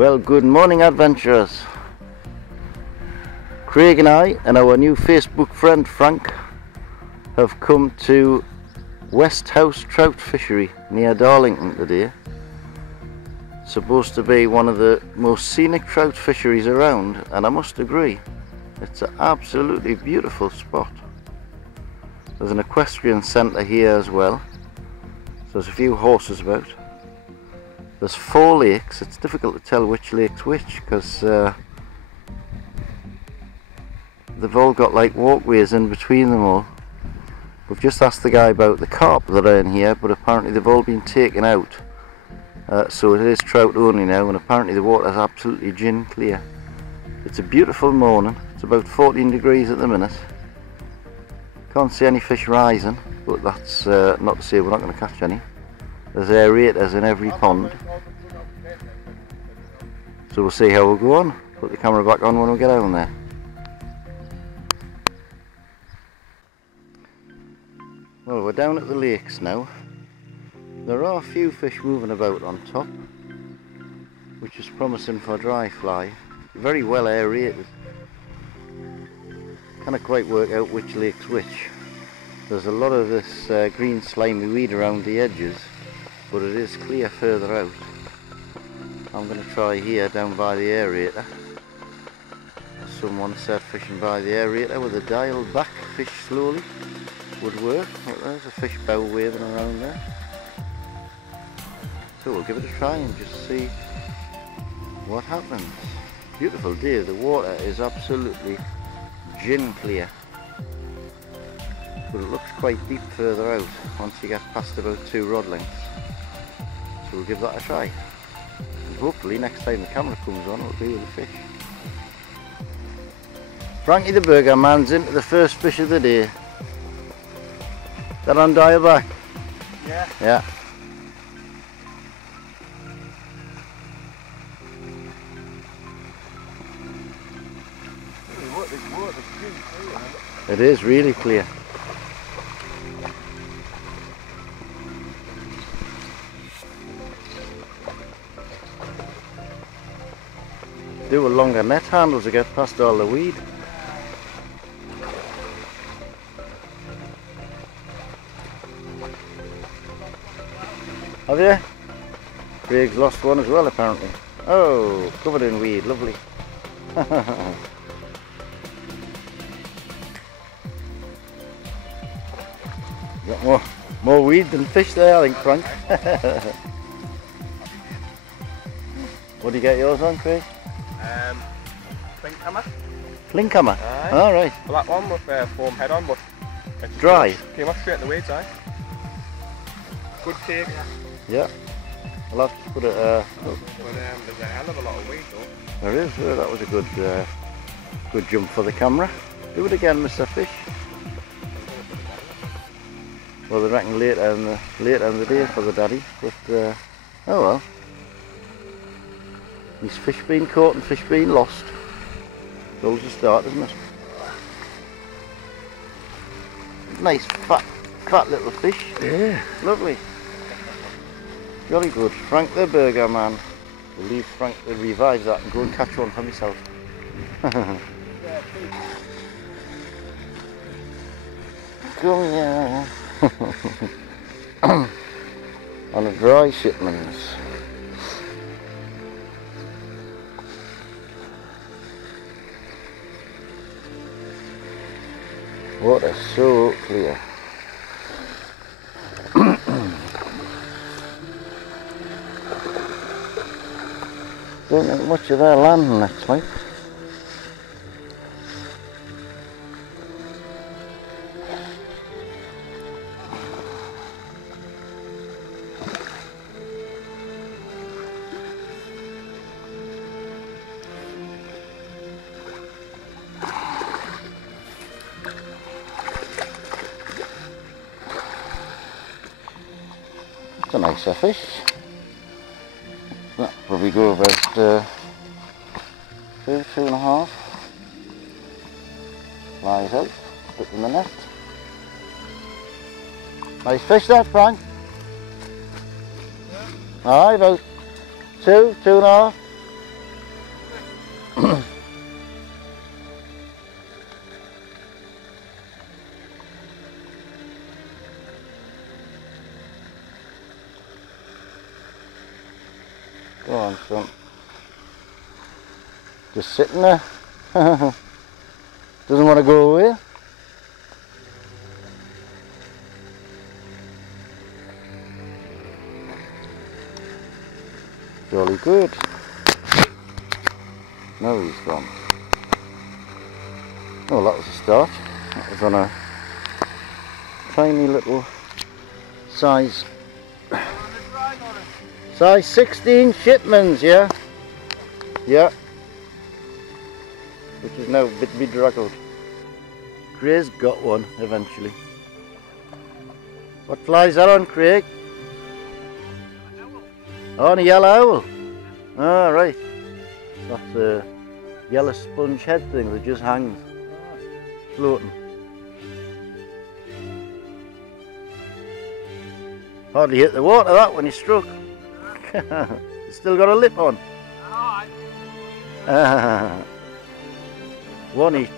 Well, good morning, adventurers. Craig and I and our new Facebook friend Frank have come to West House Trout Fishery near Darlington today. It's supposed to be one of the most scenic trout fisheries around, and I must agree, it's an absolutely beautiful spot. There's an equestrian centre here as well, so there's a few horses about. There's 4 lakes. It's difficult to tell which lake's which because they've all got like walkways in between them all. We've just asked the guy about the carp that are in here, but apparently they've all been taken out. So it is trout only now, and apparently the water's absolutely gin clear. It's a beautiful morning. It's about 14 degrees at the minute. Can't see any fish rising, but that's not to say we're not going to catch any. There's aerators in every pond. So we'll see how we'll go on. Put the camera back on when we get down there. Well, we're down at the lakes now. There are a few fish moving about on top, which is promising for dry fly. Very well aerated. Can't quite work out which lake's which. There's a lot of this green slimy weed around the edges, but it is clear further out. I'm going to try here down by the aerator. Someone said fishing by the aerator with a dial back fish slowly would work. Look, there's a fish bow waving around there. So we'll give it a try and just see what happens. Beautiful day. The water is absolutely gin clear, but it looks quite deep further out once you get past about 2 rod lengths. So we'll give that a try. And hopefully next time the camera comes on it'll be with the fish. Frankie the Burger Man's into the first fish of the day. That on dial back? Yeah. Yeah. It is really clear. Do a longer net handle to get past all the weed. Have you? Craig's lost one as well apparently. Oh, covered in weed, lovely. Got more weed than fish there, I think, Frank. What do you get yours on, Craig? Flinkhammer. Flinkhammer? All right. Black one with foam head on, but it's dry. Came off straight in the weeds, aye. Good take. Yeah. I'll have to put it. But there's a hell of a lot of weed though. There is. That was a good jump for the camera. Do it again, Mr. Fish. Well, they reckon later in the day for the daddy, but oh well. These fish being caught and fish being lost. It's always a start, isn't it? Nice fat little fish. Yeah. Lovely. Very good. Frank the Burger Man. We'll leave Frank to revive that and go and catch one for myself. Come here. On a dry shipment. Water so clear. Don't think much of their land next week. It's a nicer fish. That'll probably go about 2.5. Lies out, put in the net. Nice fish that, Frank. Aye, about 2.5. Frank's gone. Just sitting there. Doesn't want to go away. Jolly good. Now he's gone. Oh, that was a start. That was on a tiny little size 16 shipments, yeah? Yeah. Which is now a bit bedraggled. Craig's got one eventually. What fly's that on, Craig? Oh, on a yellow owl. Ah, right. That's a yellow sponge head thing that just hangs. Floating. Hardly hit the water that when he struck. It's still got a lip on. One each.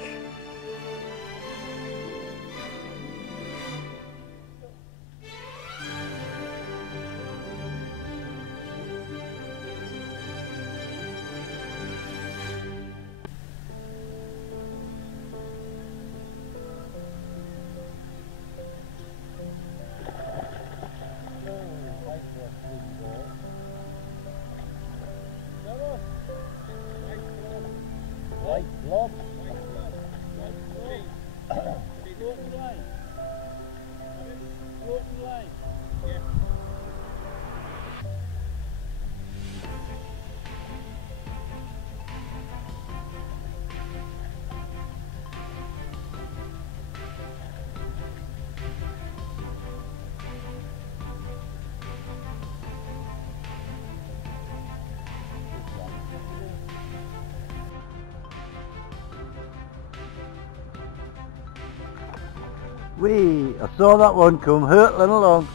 Wee! I saw that one come hurtling along.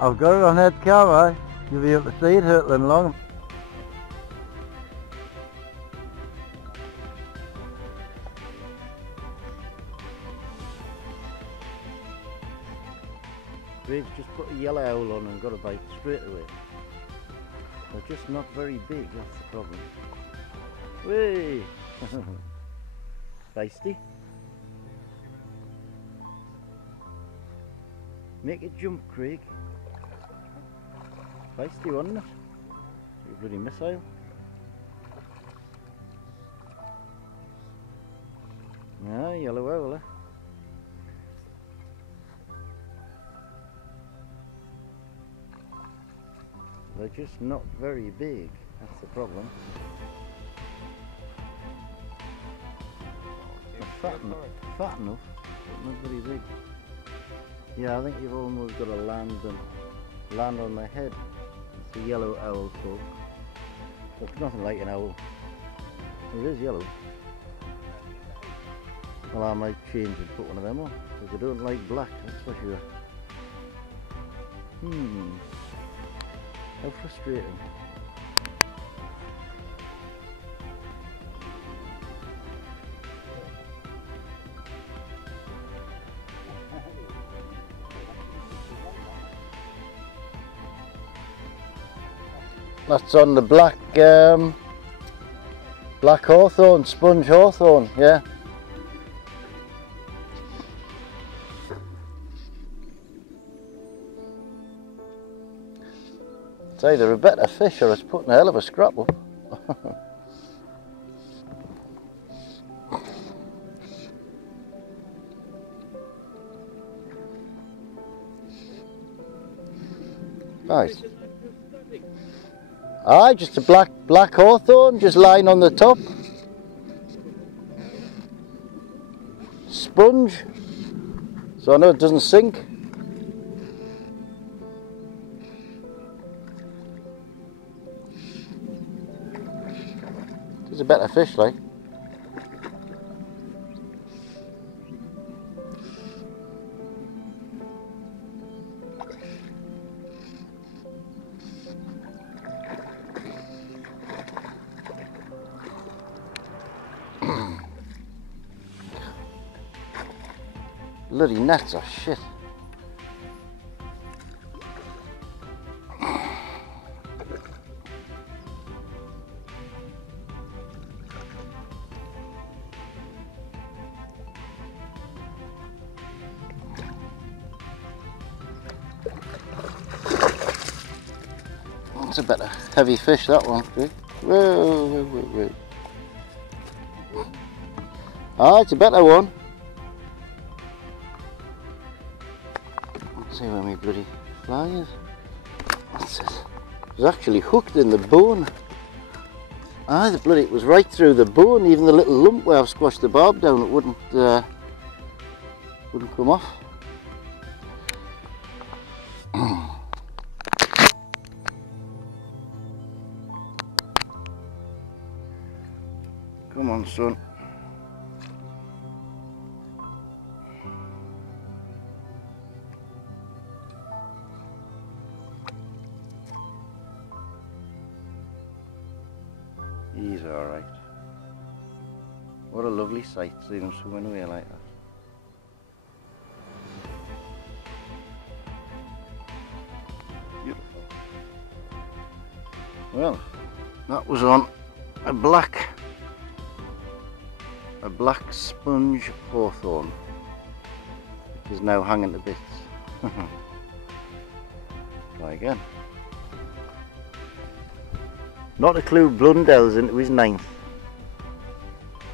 I've got it on head camera. You'll be able to see it hurtling along. We've just put a yellow owl on and got a bite straight away. They're just not very big, that's the problem. Whee! Feisty. Make it jump, Craig. Feisty, wasn't it? You bloody missile. Ah, yellow owl, eh? They're just not very big, that's the problem. They're fat enough, but not very big. Yeah, I think you've almost got to land on the head. It's a yellow owl talk. Looks nothing like an owl. It is yellow. Well, I might change and put one of them on, because I don't like black, that's for sure. How frustrating. That's on the black hawthorn, sponge hawthorn, yeah. It's either a better fish or it's putting a hell of a scrap up. Nice. Aye, just a black hawthorn, just lying on the top. Sponge, so I know it doesn't sink. It's a better fish, like. Bloody nets are shit. It's a better heavy fish, that one. Whoa, whoa, whoa, whoa. Ah, it's a better one. Let's see where my bloody fly is. That's it. It was actually hooked in the bone. Ah, the bloody, it was right through the bone. Even the little lump where I've squashed the barb down, it wouldn't come off. Come on, son. He's alright. What a lovely sight, seeing him swimming away like that. Beautiful. Well, that was on a black sponge hawthorn, which is now hanging to bits. Try again. Not a clue Blundell's into his 9th.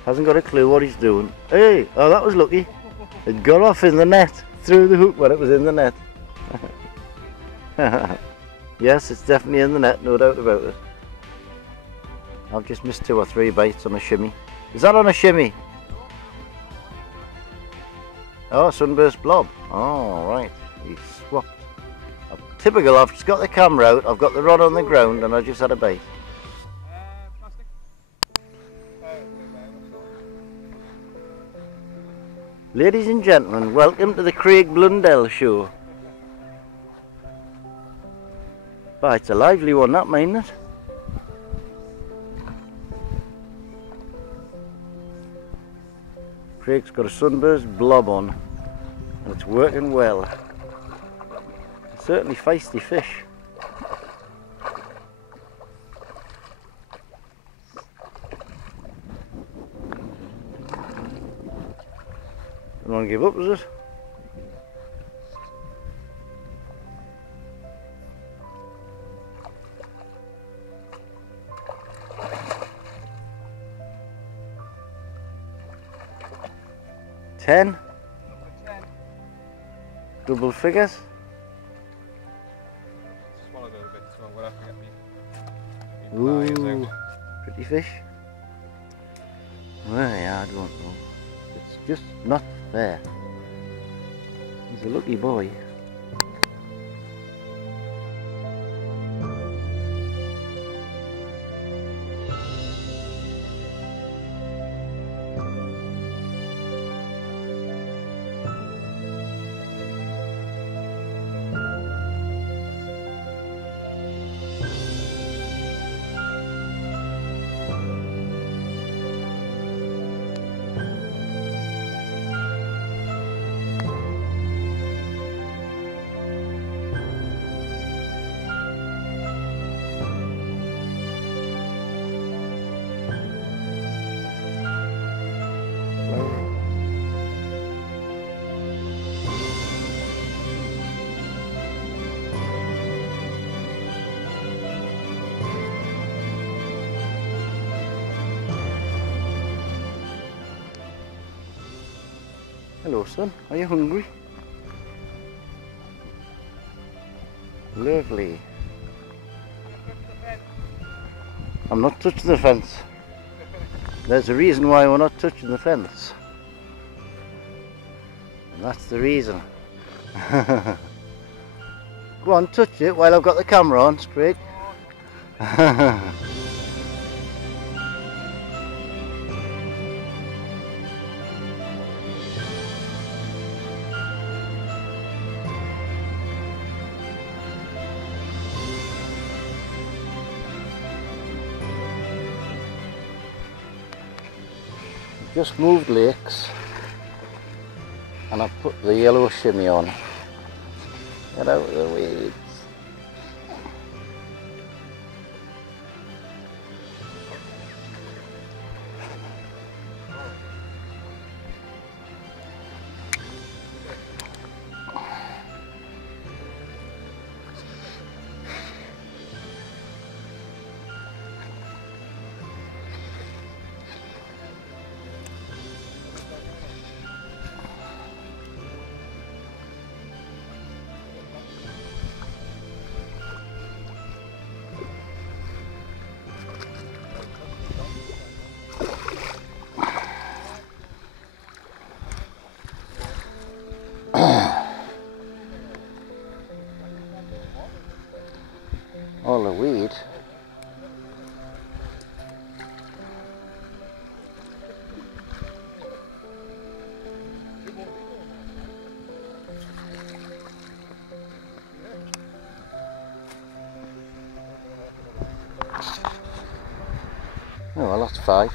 Hasn't got a clue what he's doing. Hey, oh, that was lucky. It got off in the net, through the hook when it was in the net. Yes, it's definitely in the net, no doubt about it. I've just missed 2 or 3 bites on a shimmy. Is that on a shimmy? Oh, sunburst blob. Oh, right. He's swapped. Typical, I've just got the camera out, I've got the rod on the ground, and I just had a bite. Ladies and gentlemen, welcome to the Craig Blundell Show. But it's a lively one, that, ain't it? Craig's got a sunburst blob on, and it's working well. It's certainly feisty fish. Don't want to give up, is it? Ten? Double figures? Swallowed a little bit, so I'm going to have to get me Ooh, pretty fish. Well, yeah, I don't know. It's just not fair. He's a lucky boy. Hello, son. Are you hungry? Lovely. I'm not touching the fence. There's a reason why we're not touching the fence. And that's the reason. Go on, touch it while I've got the camera on, Craig. Just moved lakes and I've put the yellow shimmy on. Get out of the weeds. 5.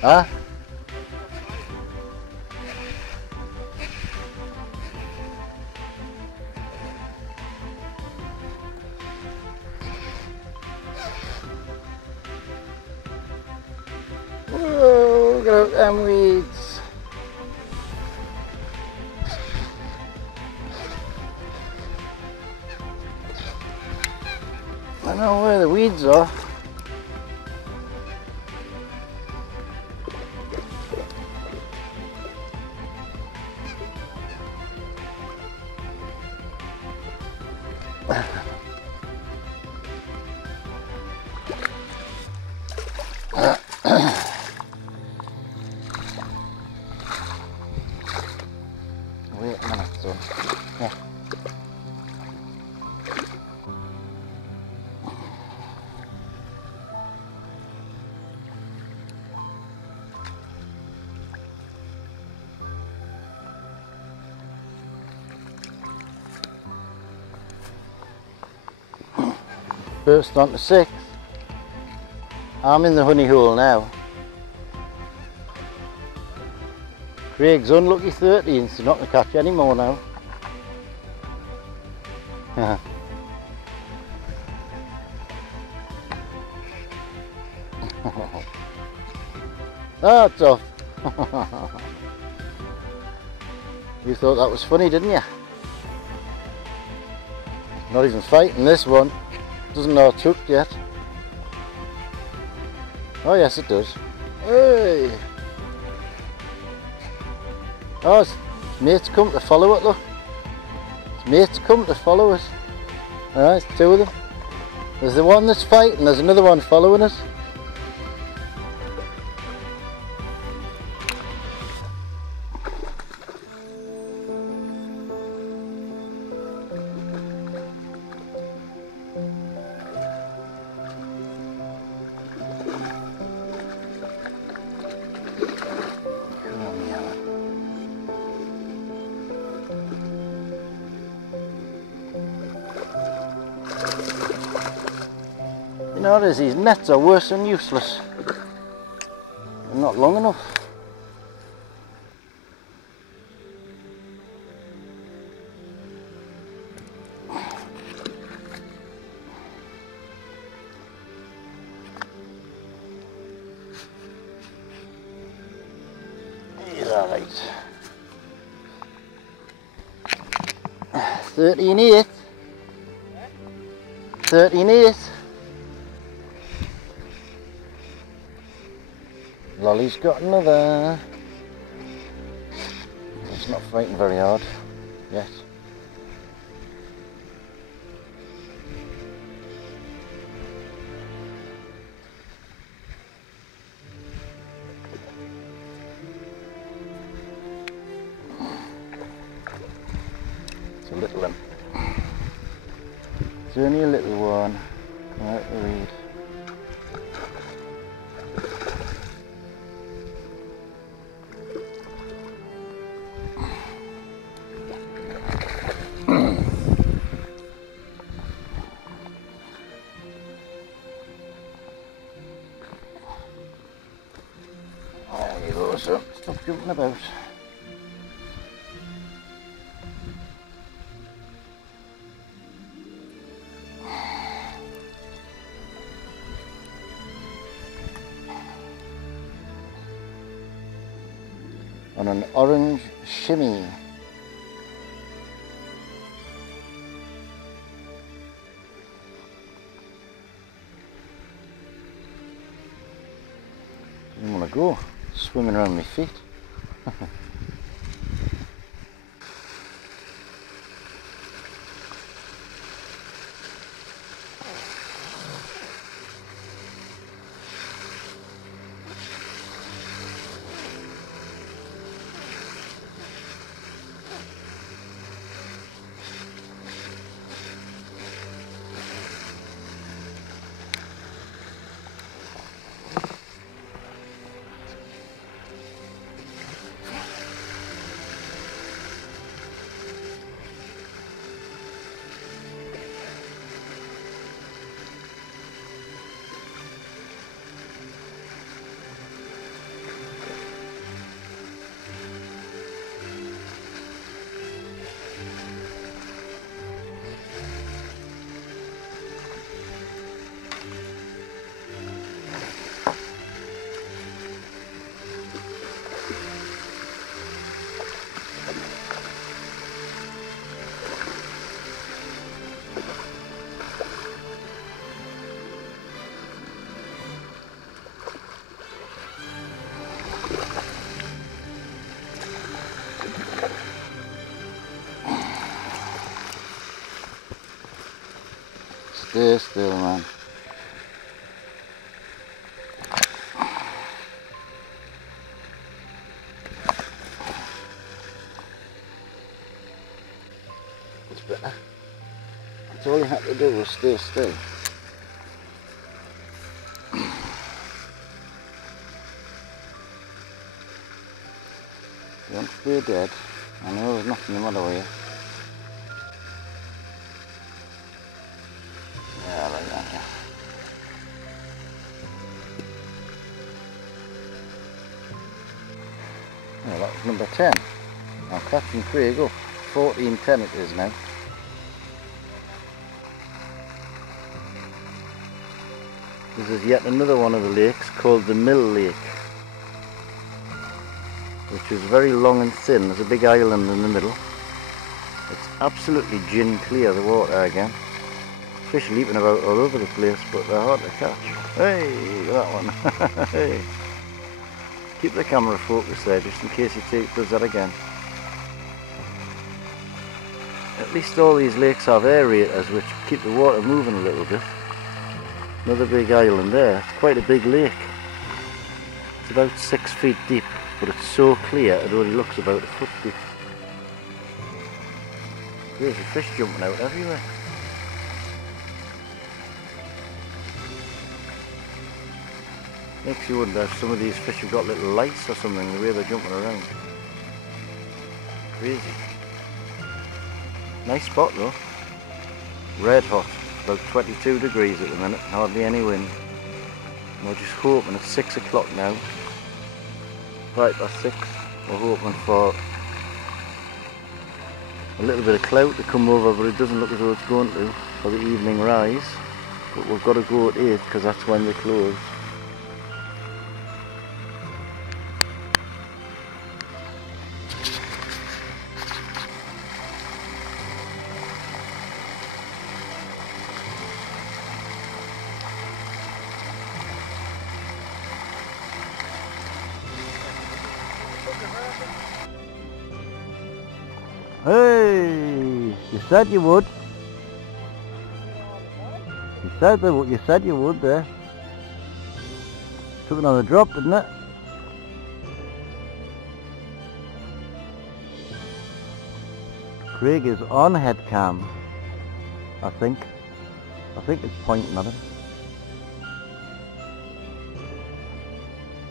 Huh? Whoa, look at them weeds. I know where the weeds are. Wait a minute, son. Yeah. First on to 6. I'm in the honey hole now. Craig's unlucky 13, so not to catch any more now. That's off. You thought that was funny, didn't you? Not even fighting this one. Doesn't know it's hooked yet. Oh yes, it does. Hey! Oh, its mates come to follow it, look. Its mates come to follow us. Alright, it's 2 of them. There's the one that's fighting, there's another one following us. You know, these nets are worse than useless. They're not long enough. He's alright. 13/8. 13/8. Lolly's got another. It's not fighting very hard yet. It's a little one. It's only a little one. Come out the reed. There you go, so stop jumping about. On an orange shimmy. Didn't want to go swimming around my feet. Stay still, man. It's better. That's all you had to do was stay still. Don't stay dead. I know there's nothing the matter with you. Yeah, like that, yeah. Yeah, that was number 10. Now catching Craig up. 14:10 it is now. This is yet another one of the lakes called the Mill Lake, which is very long and thin. There's a big island in the middle. It's absolutely gin clear, the water again. Fish leaping about all over the place, but they're hard to catch. Hey, that one. Hey. Keep the camera focused there, just in case he does that again. At least all these lakes have aerators which keep the water moving a little bit. Another big island there. It's quite a big lake. It's about 6 feet deep, but it's so clear it only looks about a foot deep. There's a fish jumping out everywhere. Makes you wonder if some of these fish have got little lights or something, the way they're jumping around. Crazy. Nice spot though. Red hot. About 22 degrees at the minute, hardly any wind. And we're just hoping, it's 6 o'clock now. Right past 6. We're hoping for a little bit of cloud to come over, but it doesn't look as though it's going to for the evening rise. But we've got to go at 8 because that's when they close. Hey, you said you would. You said you would there. Took it on the drop, didn't it? Craig is on head cam, I think. I think it's pointing at him.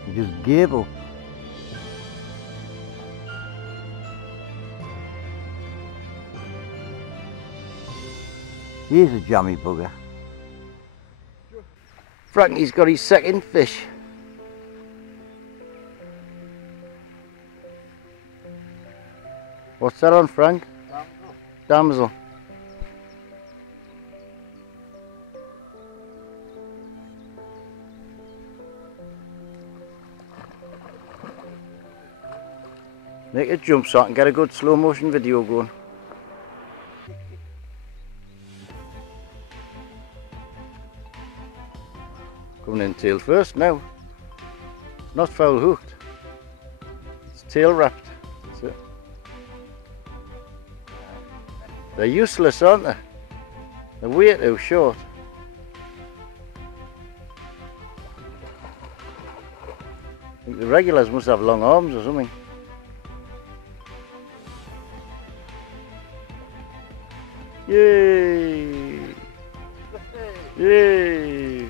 He just gave up. He's a jammy bugger. Frankie's got his second fish. What's that on, Frank? Damsel. Make it jump so I can get a good slow motion video going. Coming in tail first now. Not foul hooked. It's tail wrapped. That's it. They're useless, aren't they? They're way too short. I think the regulars must have long arms or something. Yay! Yay!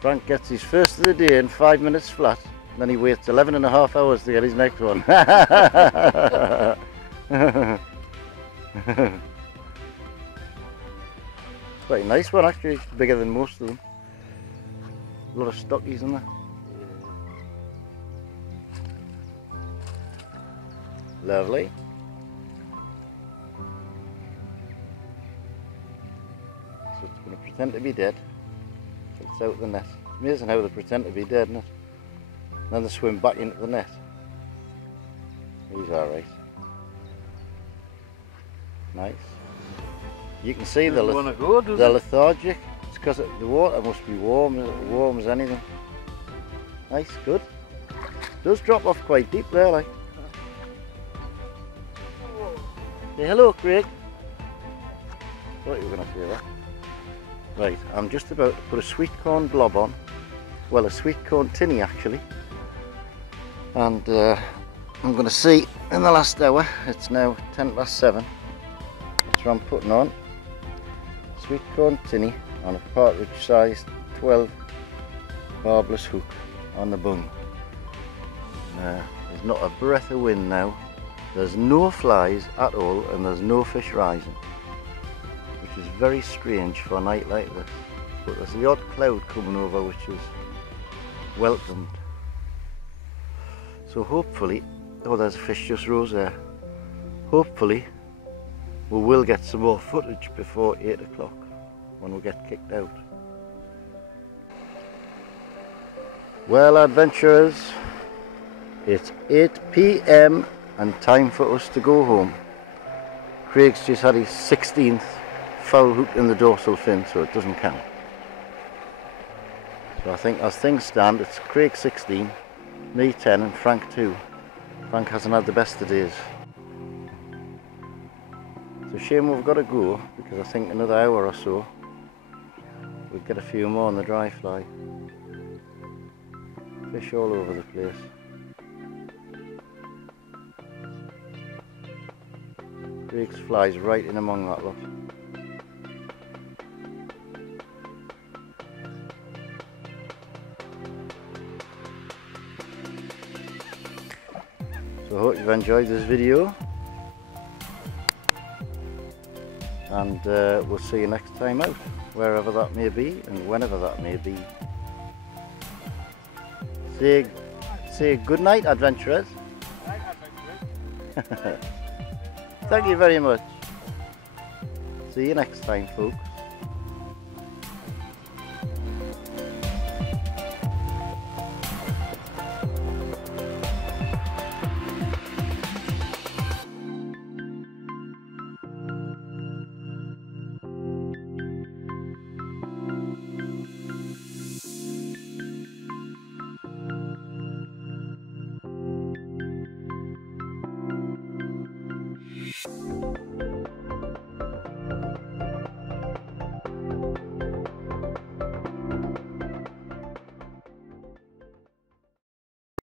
Frank gets his first of the day in 5 minutes flat, then he waits 11.5 hours to get his next one. Quite a nice one actually, it's bigger than most of them. A lot of stockies in there. Lovely. So it's going to pretend to be dead. It's out the net. It's amazing how they pretend to be dead, isn't it? And then they swim back into the net. He's alright. Nice. You can see they're lethargic. It's because the water must be warm as anything. Nice, good. Does drop off quite deep there, like. Say hello, Craig. What are you going to say there? Right, I'm just about to put a sweet corn blob on. Well, a sweet corn tinny actually. And I'm going to see in the last hour, it's now 7:10. That's what I'm putting on. Sweet corn tinny on a partridge sized 12 barbless hook on the bung. There's not a breath of wind now. There's no flies at all and there's no fish rising, which is very strange for a night like this. But there's the odd cloud coming over which is welcomed. So hopefully, oh, there's a fish just rose there. Hopefully we will get some more footage before 8 o'clock when we get kicked out. Well, adventurers, it's 8 p.m. and time for us to go home. Craig's just had his 16th foul hook in the dorsal fin, so it doesn't count. So I think as things stand, it's Craig 16, me 10 and Frank 2. Frank hasn't had the best of days. It's a shame we've got to go, because I think another hour or so we'll get a few more on the dry fly. Fish all over the place. Craig's flies right in among that lot. So I hope you've enjoyed this video, and we'll see you next time out, wherever that may be and whenever that may be. Say good night, adventurers. Thank you very much. See you next time, folks.